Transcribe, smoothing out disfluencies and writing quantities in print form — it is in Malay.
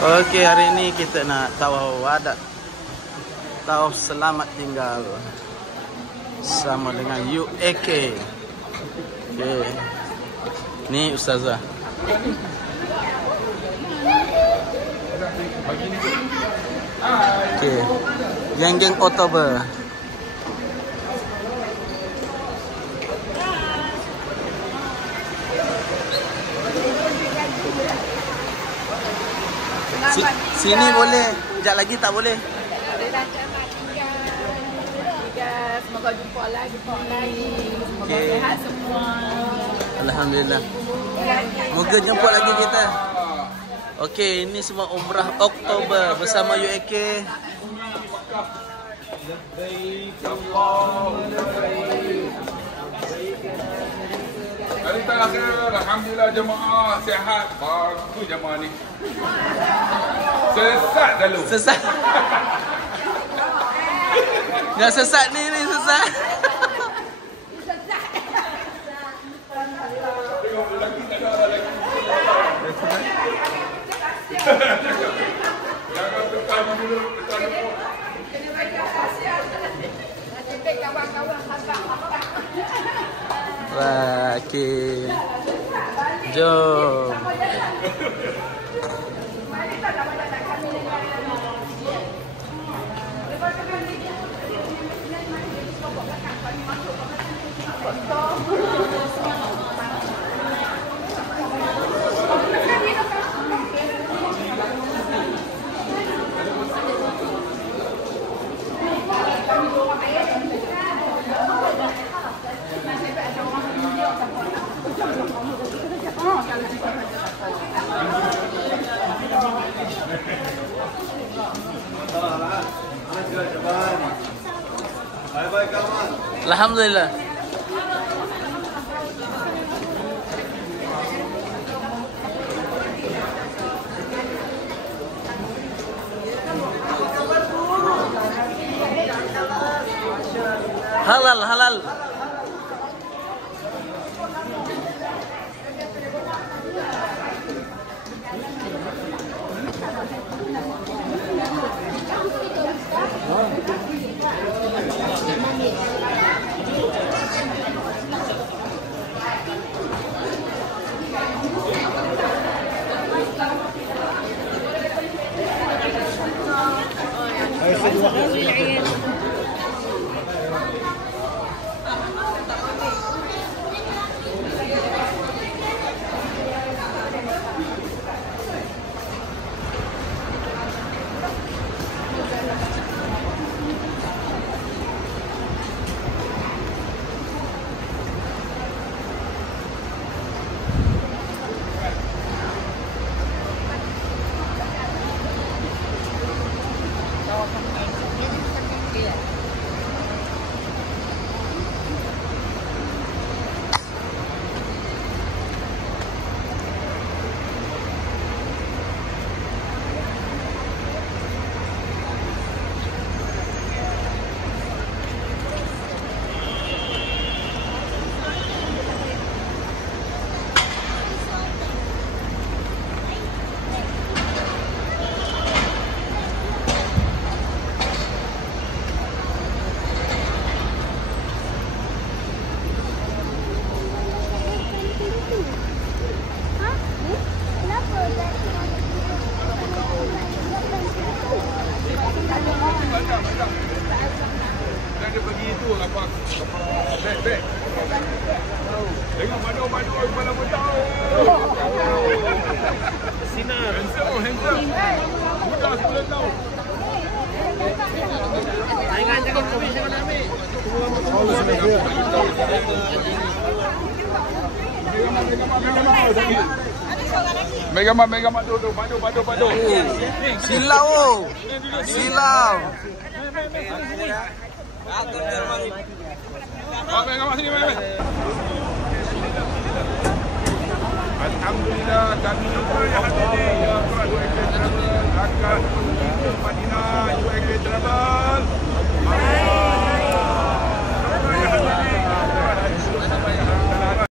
Okey, hari ini kita nak tawaf wadah. Tawaf selamat tinggal sama dengan UAK. Okey. Ni ustazah. Okey. Geng-geng Oktober. Sini boleh, sekejap lagi tak boleh. Semoga jumpa lagi. Semoga sihat semua. Alhamdulillah. Moga jumpa lagi kita. Okey, ini semua umrah Oktober bersama UAK. Hari terakhir, alhamdulillah jemaah sihat. Bagus jemaah ni. Sesat dulu. Sesat. Yang sesat ni sesat. Jangan tekan dulu, tekan dulu. Wah, okey. Jom. Alhamdulillah. Halal. Dia pergi itu lapak beg. Tengok madu kepala petang. Sinar. Handsome. Mudah 10 tahun. Jangan habis, jangan ambil. Mega madu. Silau. Alhamdulillah kami berhadir ya Prabu Travel akan